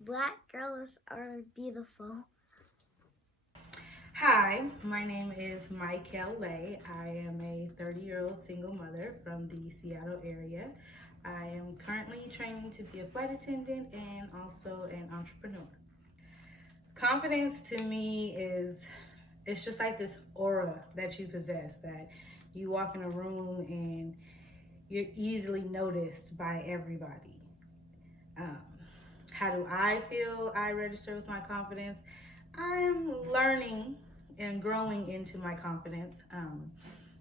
Black girls are beautiful. Hi, my name is Mykale. I am a 30-year-old single mother from the Seattle area. I am currently training to be a flight attendant and also an entrepreneur. Confidence to me is it's just like this aura that you possess, that you walk in a room and you're easily noticed by everybody. Um, how do I feel I register with my confidence? I'm learning and growing into my confidence.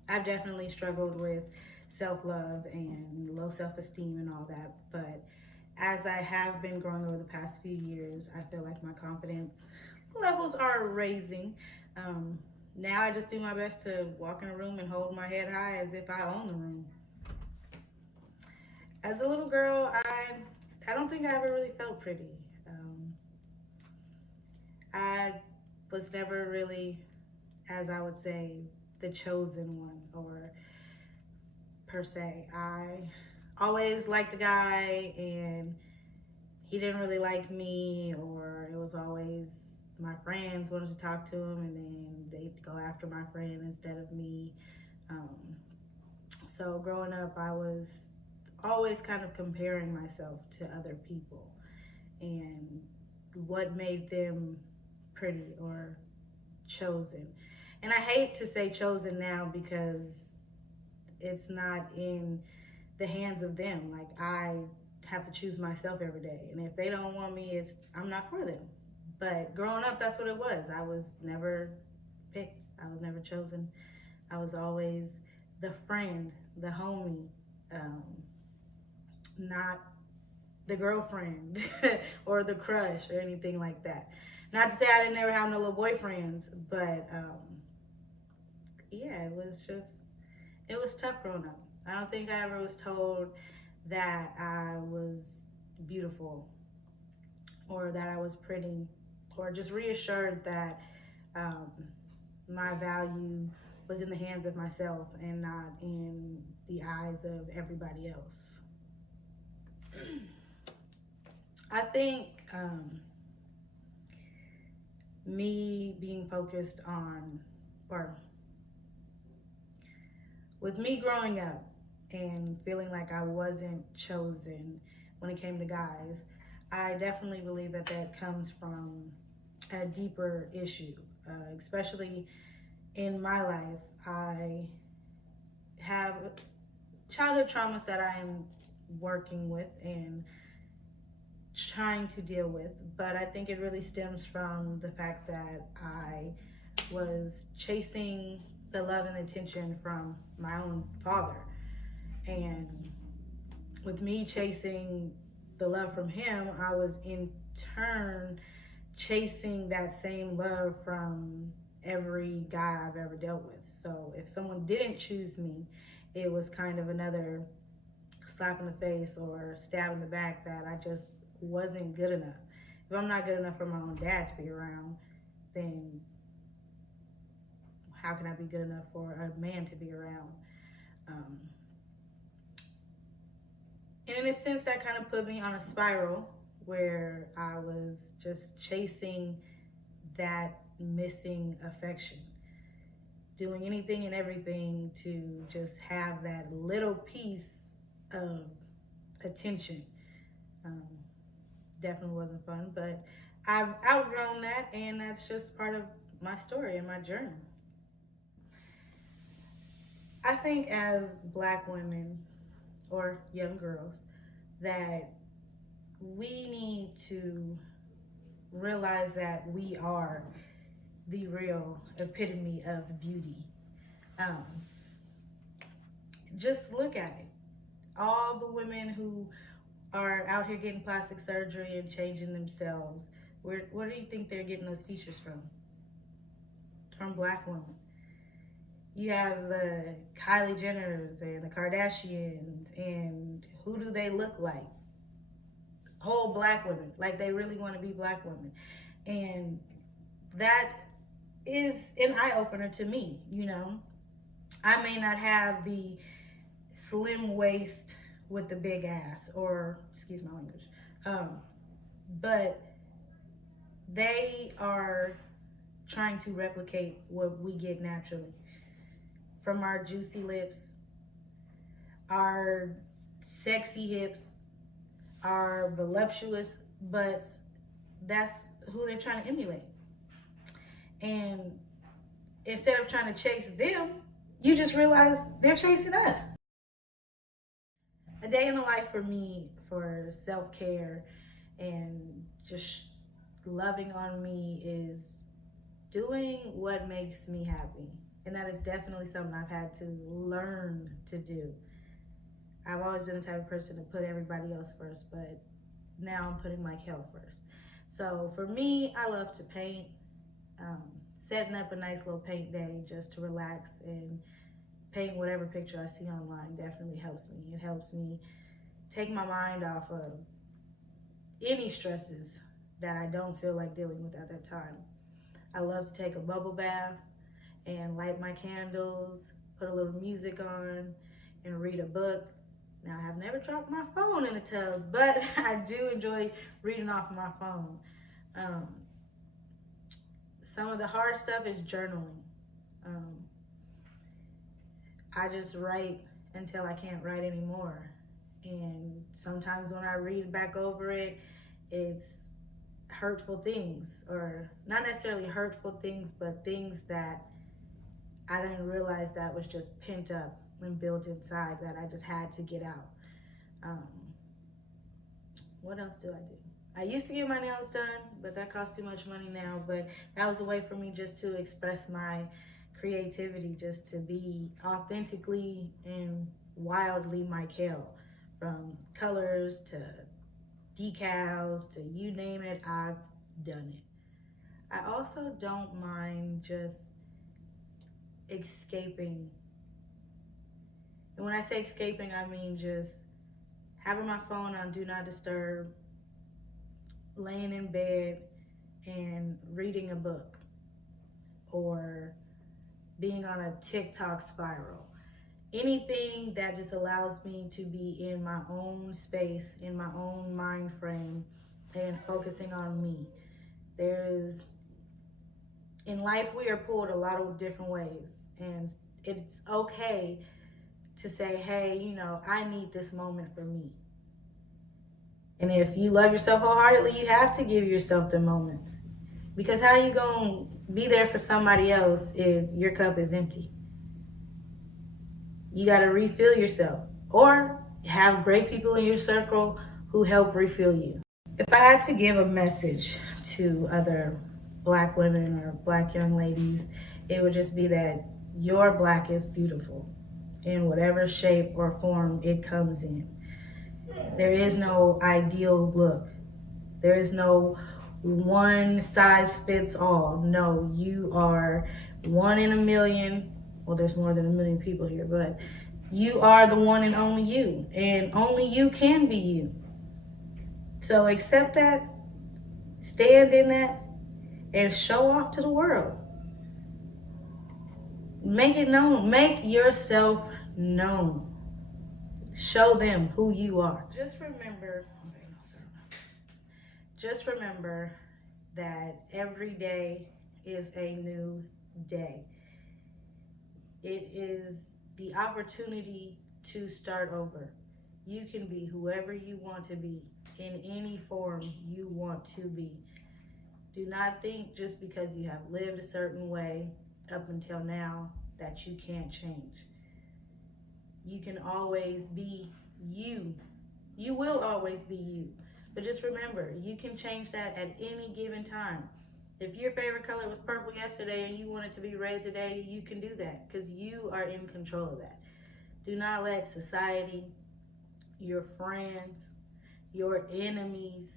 I've definitely struggled with self-love and low self-esteem and all that, but as I have been growing over the past few years, I feel like my confidence levels are raising. Um, Now I just do my best to walk in a room and hold my head high as if I own the room. As a little girl, I don't think I ever really felt pretty. I was never really, as I would say, the chosen one, or per se. I always liked the guy and he didn't really like me, or it was always my friends wanted to talk to him and then they'd go after my friend instead of me. Um, so growing up, I was always kind of comparing myself to other people and what made them pretty or chosen. And I hate to say chosen now because it's not in the hands of them. Like, I have to choose myself every day. And if they don't want me, I'm not for them. But growing up, that's what it was. I was never picked. I was never chosen. I was always the friend, the homie, um, not the girlfriend or the crush or anything like that. Not to say I didn't ever have no little boyfriends, but yeah, it was tough growing up. I don't think I ever was told that I was beautiful or that I was pretty, or just reassured that um, my value was in the hands of myself and not in the eyes of everybody else. I think me being focused on, or with me growing up and feeling like I wasn't chosen when it came to guys, I definitely believe that that comes from a deeper issue, especially in my life. I have childhood traumas that I am working with and trying to deal with, but I think it really stems from the fact that I was chasing the love and attention from my own father. And with me chasing the love from him, I was in turn chasing that same love from every guy I've ever dealt with. So if someone didn't choose me, it was kind of another slap in the face or stab in the back that I just wasn't good enough. If I'm not good enough for my own dad to be around, then how can I be good enough for a man to be around? Um, and in a sense, that kind of put me on a spiral where I was just chasing that missing affection, doing anything and everything to just have that little piece of attention. Um, Definitely wasn't fun, but I've outgrown that, and that's just part of my story and my journey. I think as Black women or young girls that we need to realize that we are the real epitome of beauty. Um, just look at it. All the women who are out here getting plastic surgery and changing themselves, where do you think they're getting those features from? From Black women. You have the Kylie Jenners and the Kardashians, and who do they look like? Whole Black women, like they really want to be Black women. And that is an eye opener to me, you know. I may not have the slim waist with the big ass, or excuse my language, but they are trying to replicate what we get naturally from our juicy lips, our sexy hips, our voluptuous butts. That's who they're trying to emulate. And instead of trying to chase them, you just realize they're chasing us. A day in the life for me for self care and just loving on me is doing what makes me happy. And that is definitely something I've had to learn to do. I've always been the type of person to put everybody else first, but now I'm putting my health first. So for me, I love to paint. Um, Setting up a nice little paint day just to relax and paint whatever picture I see online definitely helps me. It helps me take my mind off of any stresses that I don't feel like dealing with at that time. I love to take a bubble bath and light my candles, put a little music on, and read a book. Now, I have never dropped my phone in the tub, but I do enjoy reading off my phone. Um, some of the hard stuff is journaling. Um, I just write until I can't write anymore. And sometimes when I read back over it, it's hurtful things, or not necessarily hurtful things, but things that I didn't realize that was just pent up and built inside that I just had to get out. Um, what else do I do? I used to get my nails done, but that costs too much money now. But that was a way for me just to express my creativity, just to be authentically and wildly Mykale. From colors to decals to you name it, I've done it. I also don't mind just escaping. And when I say escaping, I mean just having my phone on do not disturb, laying in bed and reading a book, or being on a TikTok spiral. Anything that just allows me to be in my own space, in my own mind frame, and focusing on me. There is, in life, we are pulled a lot of different ways, and it's okay to say, hey, I need this moment for me. And if you love yourself wholeheartedly, you have to give yourself the moments. Because how are you going to be there for somebody else if your cup is empty? You got to refill yourself, or have great people in your circle who help refill you. If I had to give a message to other Black women or Black young ladies, it would just be that your Black is beautiful in whatever shape or form it comes in. There is no ideal look. There is no one size fits all. No, you are one in a million. Well, there's more than a million people here, but you are the one and only you. And only you can be you. So accept that, stand in that, and show off to the world. Make it known. Make yourself known. Show them who you are. Just remember that every day is a new day. It is the opportunity to start over. You can be whoever you want to be in any form you want to be. Do not think just because you have lived a certain way up until now that you can't change. You can always be you. You will always be you. But just remember, you can change that at any given time. If your favorite color was purple yesterday and you want it to be red today, you can do that because you are in control of that. Do not let society, your friends, your enemies,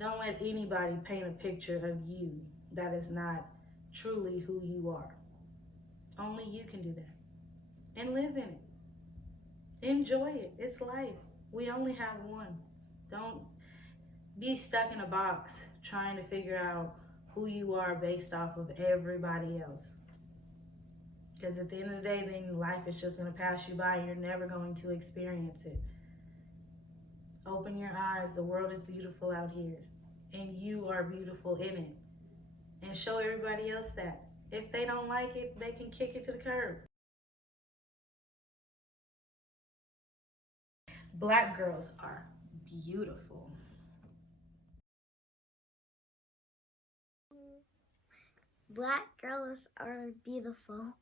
don't let anybody paint a picture of you that is not truly who you are. Only you can do that. And live in it. Enjoy it. It's life. We only have one. Don't be stuck in a box trying to figure out who you are based off of everybody else. Because at the end of the day, then life is just going to pass you by and you're never going to experience it. Open your eyes. The world is beautiful out here. and you are beautiful in it. And show everybody else that. If they don't like it, they can kick it to the curb. Black girls are beautiful. Black girls are beautiful.